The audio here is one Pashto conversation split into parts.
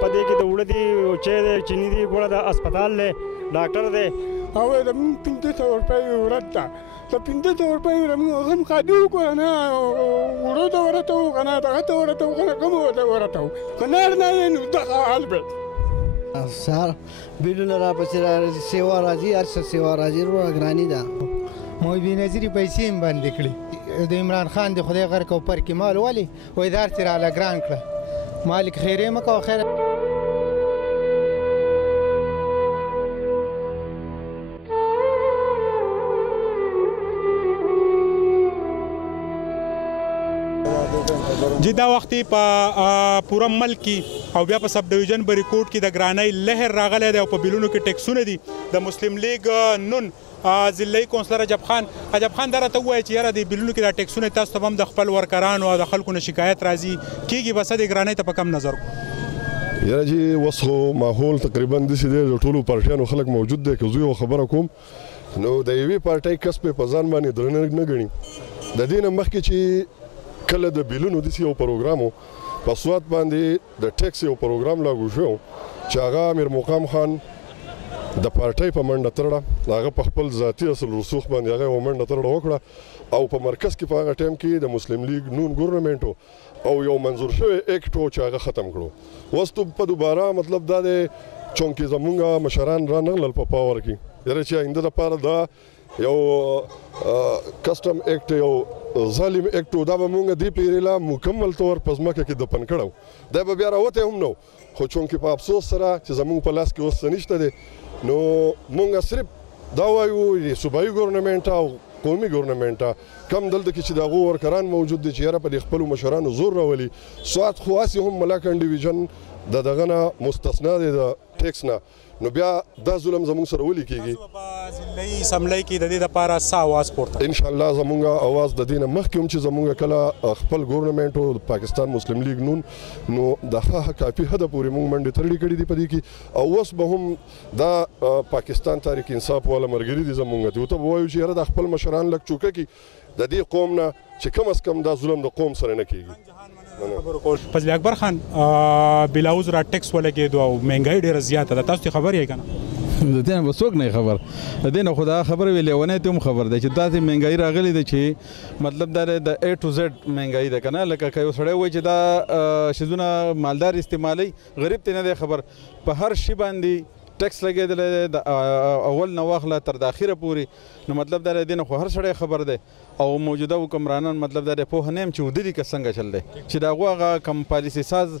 په دې کې د وړه دي چې دی چیني دي ګوړه د هسپتال دی ډاکټر دی او زموږ 1500 روپۍ ورځ ده د 1500 روپۍ زموږ هغه هم قادي وکړو که نه وړو ته ورته وو که نه دغه ته ورته وو که نه کومو ته ورته وو که نر نه یې نو دغه حال به سهار بیلونه راپسې راځي سیوا راځي هر څه سیوا راځي وروره ګراني ده موی بېنظیرې پیسې هم بندې کړي د عمران خان د خدای غرق او پر کې مال ولې وایي دار چې راله ګران کړه مالک خیرې مه کوه خیر جی دا وختي په پوره ملک کې او بیا په سب ډویژن بریکوټ کې د ګرانۍ لهر راغلی دی او په بیلونو کې ټیکسونه دي د مسلم لیگ نون ضلعي کونسلر عجب خان دا راته ووایه چې یاره د بیلونو کې دا ټیکسونه تاسو ته هم د خپل ورکرانو او د خلکو نه شکایت راځي کېږي بس د ګرانۍ ته په کم نظر یاره جی اوس خو ماحول تقریبا داسې دی د ټولو پارټیانو خلک موجود دی که زه یو خبره کوم نو د یوې پارټۍ کسب یې په ځان باندې درنه نه ګڼي د دې نه مخکې چې کله د بیلونو داسې یو پروګرام و په سوات باندې د ټیکس یو پروګرام لاګو شو چې هغه امیر مقام خان د پارټۍ په منډه ترړه هغه په خپل ذاتي اصل رسوخ باندې هغه یوه منډه ترړه وکړه او په مرکز کې په هغه ټایم کې د مسلم لیگ نون ګورنمنټ او یو منظور شوی ایکټ و چې هغه ختم کړو اوس په دوباره مطلب دا دی چونکې زمونږ مشران رانغلل په پاور کې یاره چې آینده دپاره دا یو کسټم ایکټ یو ظالم ایکټ و دا به مونږ دې پیرې لا مکمل طور په ځمکه کې دفن کړی دا به بیا راوتی هم نه خو چونکې په افسوس سره چې زمونږ په لاس کې اوس څه نشته دی نو مونږ صرف دا وایو صوبایي ګورنمنټ او قومي ګورنمنټ کم دلته کې چې د هغو ورکران موجود دي چې یاره په دې خپلو مشرانو زور راولي سوات خو هسې هم ملاکنډ ډیویژن د دغه نه مستثنا دی د ټیکس نه نو بیا دا ظلم زموږ سره ولې کېږي ضلعي اسمبلی کې د دې دپاره څه اواز پورته انشاءالله زموږ اواز د دې نه مخکې هم چې زموږ کله خپل ګورنمنټ او پاکستان مسلم لیگ نون نو د کافي حده پورې موږ منډې ترړې کړي دي په دې کې او اوس به هم دا پاکستان تحریک انصاف والا ملګري دي زموږ ته ورته به وایو چې یاره دا خپل مشران لږ چوکه کړي د دې قوم نه چې کم از کم دا ظلم د قوم سره نه کېږي فضل اکبر خان بلاوز را ټیکس ولګېدو او مهنګایي ډېره زیاته ده تاسو ته خبر یې که نه د دې نه به څوک نه خبر د دې نه خو دا خبره وي لیونی ته هم خبر دی چې داسې مهنګایي راغلې ده چې مطلب دا د A to Z مهنګایي ده که نه لکه که یو سړی وایي چې دا شیزونه مالدار استعمالوي غریب ته نه دی خبر په هر شي باندې ټیکس لګېدلی دی د اول نه واخله تر د اخره پورې نو مطلب دا دی نه خو هر سړی خبر دی او موجوده حکمرانان مطلب دا دی پوهه نه یم چې وده دي که څنګه چل دی چې د هغو هغه کم پالیسي ساز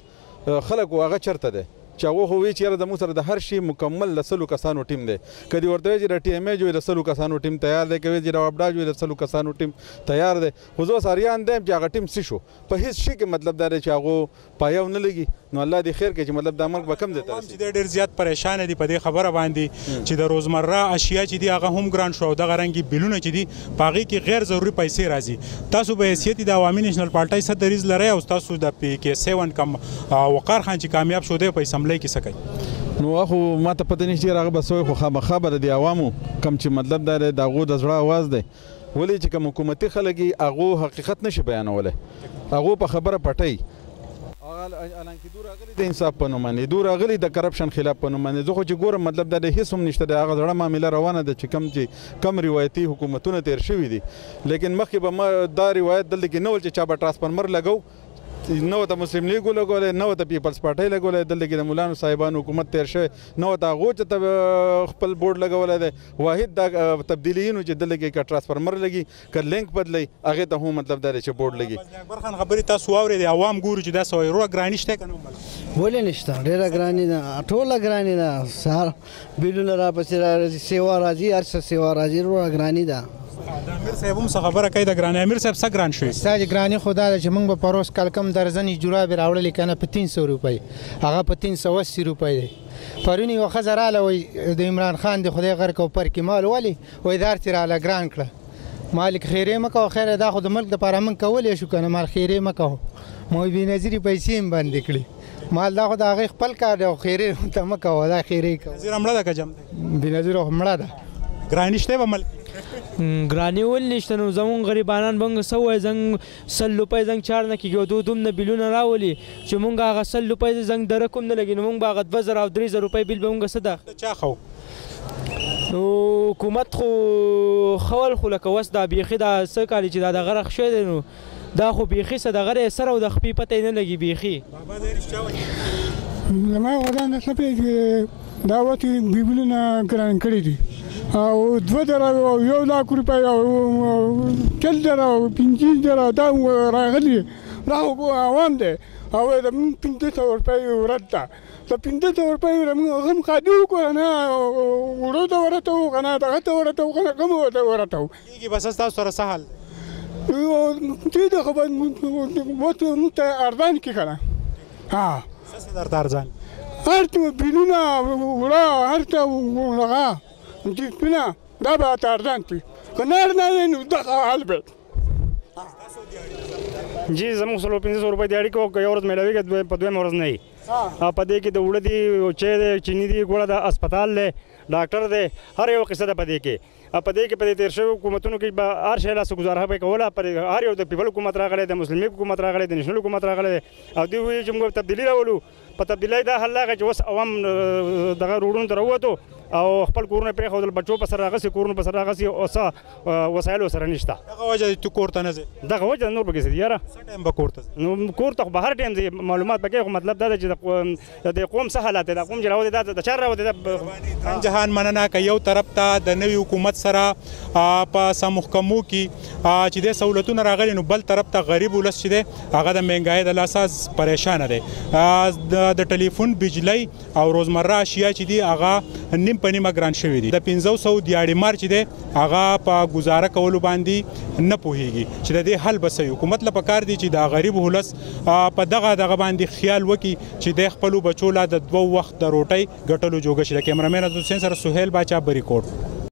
خلک و هغه چېرته دی چې هغه خو وایي چې یاره زموږ سره د هر شي مکمل د 100 کسانو ټیم دی که دې ورته وایي چې د TMA جو د 100 کسانو ټیم تیار دی که وایي چې د وابډا جو د 100 کسانو ټیم تیار دی خو زه اوس اریان دی چې هغه ټیم څه شو په هېڅ شي کې مطلب دا دی چې هغو پایه ونه لګي نو الله دې خیر کړي چې مطلب دا مرګ به کم دی ته چې ډېر زیات پریشانه دي په دې خبره باندې چې د روزمره اشیا چې دي هغه هم ګران شو او دغه رنګې بیلونه چې دي په هغې کې غیر ضروري پیسې راځي تاسو په حیثیت د عوامي نیشنل پارټۍ څه دریځ لرئ او ستاسو د PK7 کم وقار خان چې کامیاب شو دی په اسمبلی کې څه کوي نو خو ما ته پته نشته هغه به څه خو خامخا به د عوامو کم چې مطلب دا د هغو د زړه اواز دی ولې چې کوم حکومتي خلک یې هغو حقیقت نشي بیانولی هغو په خبره پټوي حالانکې دو راغلي د انصاف په نوم باندې دو راغلي د کرپشن خلاف په نوم باندې زه خو چې ګورم مطلب دا د هېڅ هم نشته د هغه زړه معامله روانه ده چې کم روایتي حکومتونه تیر شوي دي لیکن مخکې به ما دا روایت دلته کې نه ول چې چا به ټرانسفارمر لګو نه ورته مسلم لیګو لګولی نه ورته پیپلز پارټۍ لګولی دلته کې د مولانو صاحبانو حکومت تیر شوی نه ورته هغو چې خپل بورډ لګولی دی واحد دا تبدیلیینو چې دلته کې که ټرانسفارمر لګي که لینک بدلی هغې ته هم مطلب دا دی چې بورډ لګي اکبر خان خبرې تاسو واورېدې عوام ګورو چې دا سوی روه ګراني شته که نه ولې نشته ډېره ګراني ده ټوله ګراني ده سهار بیلونه راپسې راځي سیوا راځي هر څه سیوا راځي وروره ګراني ده د امیر صاحب هم څه خبره کوي د ګرانۍ امیر صاحب څه ګران شوي ستا چې ګراني خو دا ده چې موږ به پروس کال کم درزنې جورابې راوړلې که نه په 300 روپۍ هغه په 380 روپۍ دی پرون یوه ښځه راله وایي د عمران خان د خدای غرق او پر کې مال ولې وایي دار چې راله ګران کړه مالک خیرې مه کوه خیره دا خو د ملک دپاره موږ کولی شو که نه مال خیرې مه کوه موی بېنظیرې پیسې هم بندې کړي مال دا خو د هغې خپل کار دی او خیرې ته مه کوه دا خیرې کوه نظیر مړه ده که جم دی بېنظیره خو مړه ده ګراني شته په ملک ګرانې ولې نشته نو زمونږ غریبانان به څه وایي زنګ 100 روپۍ زنګ چار نه کېږي او دومره بیلونه راولي چې مونږ هغه 100 روپۍ زنګ دره کوم نه لګي نو مونږ به هغه 2000 او 3000 روپۍ بیل به مونږ څه ده چا خو نو حکومت خو خول خو لکه وس دا بیخي دا څه کالي چې دا دغه رخ شوی دی نو دا خو بیخي څه دغه دی سر او د خپې پته یې نه لګي بیخي زما ودان څه پیږي دا وتی بیبلونه ګران کړی دي او 2000 او 1 لک روپۍ او 4000 او 5000 دا راغلي دا خو عوام دی او د 1500 روپۍ ورته د 1500 روپۍ موږ هم خادي وکړو نه وړو ته ورته وکنه دغه ته ورته وکنه کوم ته ورته کېږي بس تاسو سره څه حل دې د خبر وته نو ته ارزان کې کنه ها څه درته ارزان هر بیلونه وړه هر ته وړه دې بنا دا به ته ارزان دي کنار نه نو دغه حال به جی زموږ 1500 روپۍ دیاړي کو یو ورځ ملاوي کې په دویم ورځ نه په دې کې د وړه دي چې د چینی دي ګوړه د هسپتال له ډاکټر دی هر یو قصه ده په دې کې په دې کې په تیر شوی حکومتونو کې به هر شی لاس گزاره به کوله پر هر یو د پیپل حکومت راغلی د مسلمي حکومت راغلی د نېشنل حکومت راغلی او دوی وایي چې موږ تبدیلي راولو په تبدیلۍ دا حل هغه چې اوس عوام دغه روډونو ته راووتو او خپل کورونه پرېښودل بچو په سر راغسي کورونو په سر راغسي او څه وسایل سره نشته دغه وجه تو کور ته نه ځې دغه وجه نور پکې څه دي یاره څه ټایم به کور ته ځې نو کور ته خو به هر ټایم ځې معلومات پکې خو مطلب دا ده چې د قوم څه حالات دی د قوم چې راوتې دا د چا راوتې جهان مننه که یو طرف ته د نوي حکومت سره په سم محکمو کې چې د سہولتونه راغلي نو بل طرف ته غریب ولس چې دی هغه د مهنګایۍ د لاسه پریشانه دی د ټلیفون بجلی او روزمره اشیا چې دي هغه نیم په نیمه ګران شوي دي د 500 دیاړي مار چې دی هغه په ګزاره کولو باندې نه پوهیږي چې د دې حل به څه حکومت له پکار دی چې د غریب ولس په دغه باندې خیال وکړي چې د خپلو بچو لا د 2 وخت د روټۍ ګټلو جوګه شي د کیمرامین حسین سره سهیل باچا بریکوټ